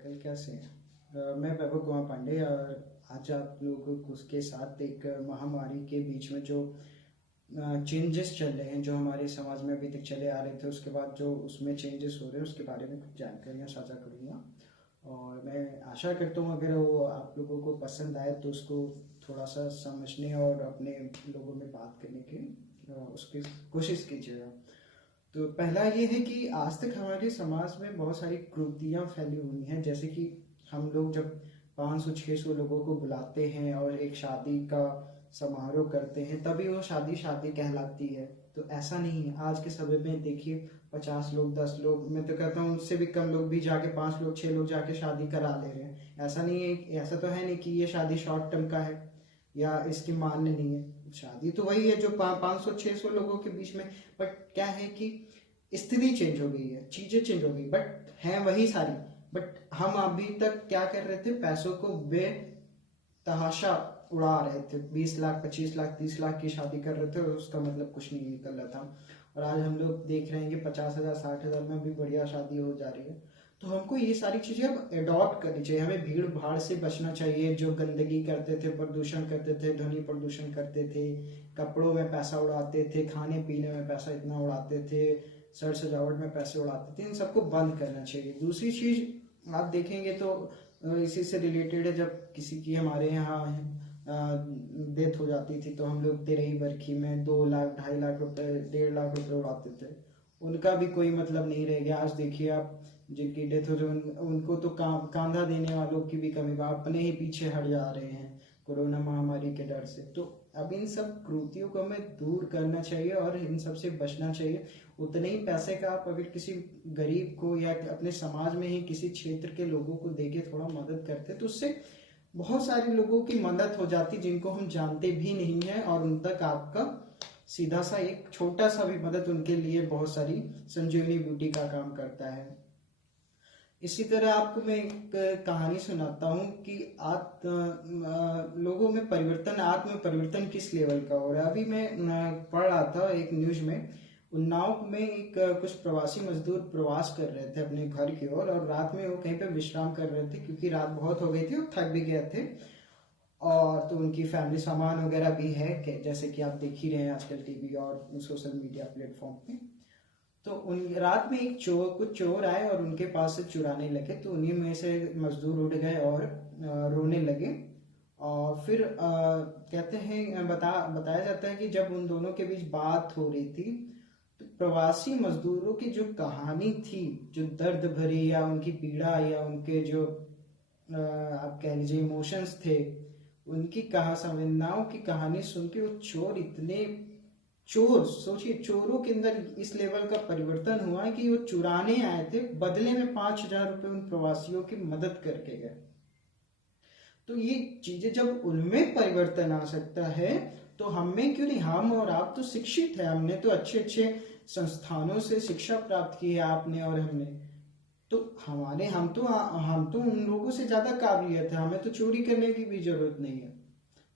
Uncle, कैसे हैं? मैं वैभव कुमार पांडे और आज आप लोगों को उसके साथ एक महामारी के बीच में जो चेंजेस चल रहे हैं, जो हमारे समाज में अभी तक चले आ रहे थे, उसके बाद जो उसमें चेंजेस हो रहे हैं उसके बारे में कुछ जानकारियाँ साझा करूँगा। और मैं आशा करता हूँ अगर वो आप लोगों को पसंद आए तो उसको थोड़ा सा समझने और अपने लोगों में बात करने की उसकी कोशिश कीजिएगा। तो पहला ये है कि आज तक हमारे समाज में बहुत सारी कुरीतियाँ फैली हुई हैं, जैसे कि हम लोग जब 500-600 लोगों को बुलाते हैं और एक शादी का समारोह करते हैं तभी वो शादी शादी कहलाती है। तो ऐसा नहीं है। आज के समय में देखिए 50 लोग, 10 लोग, मैं तो कहता हूँ उससे भी कम लोग भी जाके 5 लोग 6 लोग जाके शादी करा ले रहे हैं। ऐसा नहीं है, ऐसा तो है नहीं कि ये शादी शॉर्ट टर्म का है या इसकी मान्य नहीं है। शादी तो वही है जो 500-600 लोगों के बीच में। बट क्या है कि स्थिति चेंज हो गई है, चीजें चेंज हो गई, बट हैं वही सारी। बट हम अभी तक क्या कर रहे थे, पैसों को बेतहाशा उड़ा रहे थे। 20 लाख, 25 लाख, 30 लाख की शादी कर रहे थे और उसका मतलब कुछ नहीं निकल रहा था। और आज हम लोग देख रहे हैं कि 50,000, 60,000 में भी बढ़िया शादी हो जा रही है। तो हमको ये सारी चीजें अब अडॉप्ट करनी चाहिए। हमें भीड़ भाड़ से बचना चाहिए। जो गंदगी करते थे, प्रदूषण करते थे, ध्वनि प्रदूषण करते थे, कपड़ों में पैसा उड़ाते थे, खाने पीने में पैसा इतना उड़ाते थे, सर सजावट में पैसे उड़ाते थे, इन सबको बंद करना चाहिए। दूसरी चीज आप देखेंगे तो इसी से रिलेटेड है, जब किसी की हमारे यहाँ डेथ हो जाती थी तो हम लोग तेरही बरखी में 2 लाख, 2.5 लाख रुपए, 1.5 लाख रुपए उड़ाते थे। उनका भी कोई मतलब नहीं रह गया। आज देखिए आप, जिनकी डेथ हो जाए उनको तो कांधा देने वालों की भी कमी, अपने ही पीछे हट जा रहे हैं कोरोना महामारी के डर से। तो अब इन सब कृतियों को हमें दूर करना चाहिए और इन सब से बचना चाहिए। उतने ही पैसे का आप अगर किसी गरीब को या अपने समाज में ही किसी क्षेत्र के लोगों को देके थोड़ा मदद करते तो उससे बहुत सारे लोगों की मदद हो जाती जिनको हम जानते भी नहीं है, और उन तक आपका सीधा सा एक छोटा सा भी मदद उनके लिए बहुत सारी संजीवनी बूटी का काम करता है। इसी तरह आपको मैं एक कहानी सुनाता हूँ कि लोगों में परिवर्तन, आत्म परिवर्तन किस लेवल का हो रहा है। अभी मैं पढ़ रहा था एक न्यूज में, उन्नाव में एक कुछ प्रवासी मजदूर प्रवास कर रहे थे अपने घर की ओर, और रात में वो कहीं पे विश्राम कर रहे थे क्योंकि रात बहुत हो गई थी और थक भी गए थे। और तो उनकी फैमिली सामान वगैरह भी है, जैसे कि आप देख ही रहे हैं आजकल टीवी और सोशल मीडिया प्लेटफॉर्म पे। तो उन रात में कुछ चोर आए और उनके पास से चुराने लगे। तो उन्हीं में से मजदूर उठ गए और रोने लगे। और फिर कहते हैं, बताया जाता है कि जब उन दोनों के बीच बात हो रही थी तो प्रवासी मजदूरों की जो कहानी थी, जो दर्द भरी या उनकी पीड़ा या उनके जो आप कह लीजिए इमोशंस थे, उनकी संवेदनाओं की कहानी सुन के वो चोर इतने, चोर सोचिए, चोरों के अंदर इस लेवल का परिवर्तन हुआ है कि वो चुराने आए थे, बदले में 5,000 रुपए उन प्रवासियों की मदद करके गए। तो ये चीजें जब उनमें परिवर्तन आ सकता है तो हमें क्यों नहीं? हम और आप तो शिक्षित है, हमने तो अच्छे अच्छे संस्थानों से शिक्षा प्राप्त की है, आपने और हमने। तो हम तो उन लोगों से ज्यादा काबिलियत है, हमें तो चोरी करने की भी जरूरत नहीं है।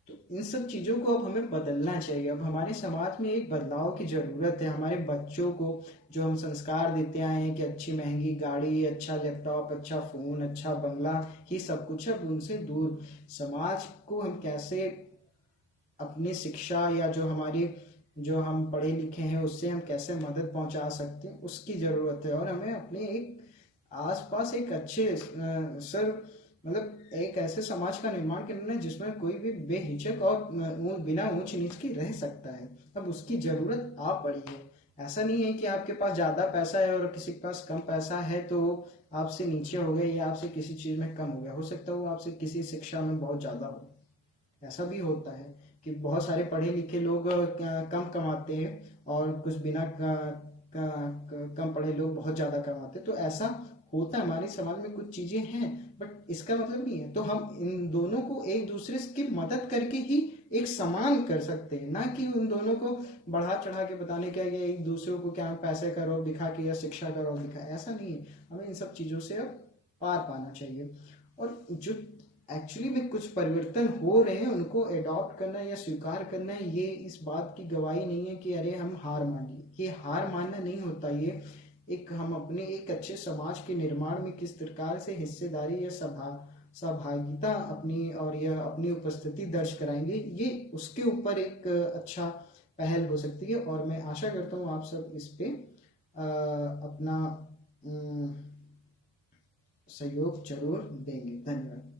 तो इन सब चीजों को अब हमें बदलना चाहिए। अब हमारे समाज में एक बदलाव की जरूरत है। हमारे बच्चों को जो हम संस्कार देते आए हैं कि अच्छी महंगी गाड़ी, अच्छा लैपटॉप, अच्छा फोन, अच्छा बंगला ही सब कुछ है, अब उनसे दूर समाज को हम कैसे अपनी शिक्षा या जो हम पढ़े लिखे हैं उससे हम कैसे मदद पहुंचा सकते हैं, उसकी जरूरत है। और हमें अपने एक आसपास एक अच्छे सर मतलब एक ऐसे समाज का निर्माण करना है जिसमें कोई भी बेहिचक और बिना ऊंच नीच के रह सकता है। अब उसकी जरूरत आ पड़ी है। ऐसा नहीं है कि आपके पास ज्यादा पैसा है और किसी के पास कम पैसा है तो आपसे नीचे हो गए या आपसे किसी चीज में कम हो गया। हो सकता है वो आपसे किसी शिक्षा में बहुत ज्यादा हो। ऐसा भी होता है कि बहुत सारे पढ़े लिखे लोग कम कमाते हैं और कुछ बिना कम पढ़े लोग बहुत ज्यादा कमाते हैं। तो ऐसा होता है, हमारे समाज में कुछ चीजें हैं, बट इसका मतलब नहीं है। तो हम इन दोनों को एक दूसरे की मदद करके ही एक समान कर सकते हैं, ना कि उन दोनों को बढ़ा चढ़ा के बताने का या एक दूसरे को क्या पैसे का रौब दिखा के या शिक्षा का रौब दिखा। ऐसा नहीं है। हमें इन सब चीजों से अब पार पाना चाहिए। और जो एक्चुअली में कुछ परिवर्तन हो रहे हैं उनको अडॉप्ट करना या स्वीकार करना, ये इस बात की गवाही नहीं है कि अरे हम हार मान लिए। ये हार मानना नहीं होता। ये एक हम अपने एक अच्छे समाज के निर्माण में किस प्रकार से हिस्सेदारी या सहभागिता अपनी और यह अपनी उपस्थिति दर्ज कराएंगे, ये उसके ऊपर एक अच्छा पहल हो सकती है। और मैं आशा करता हूँ आप सब इस पे अपना सहयोग जरूर देंगे। धन्यवाद।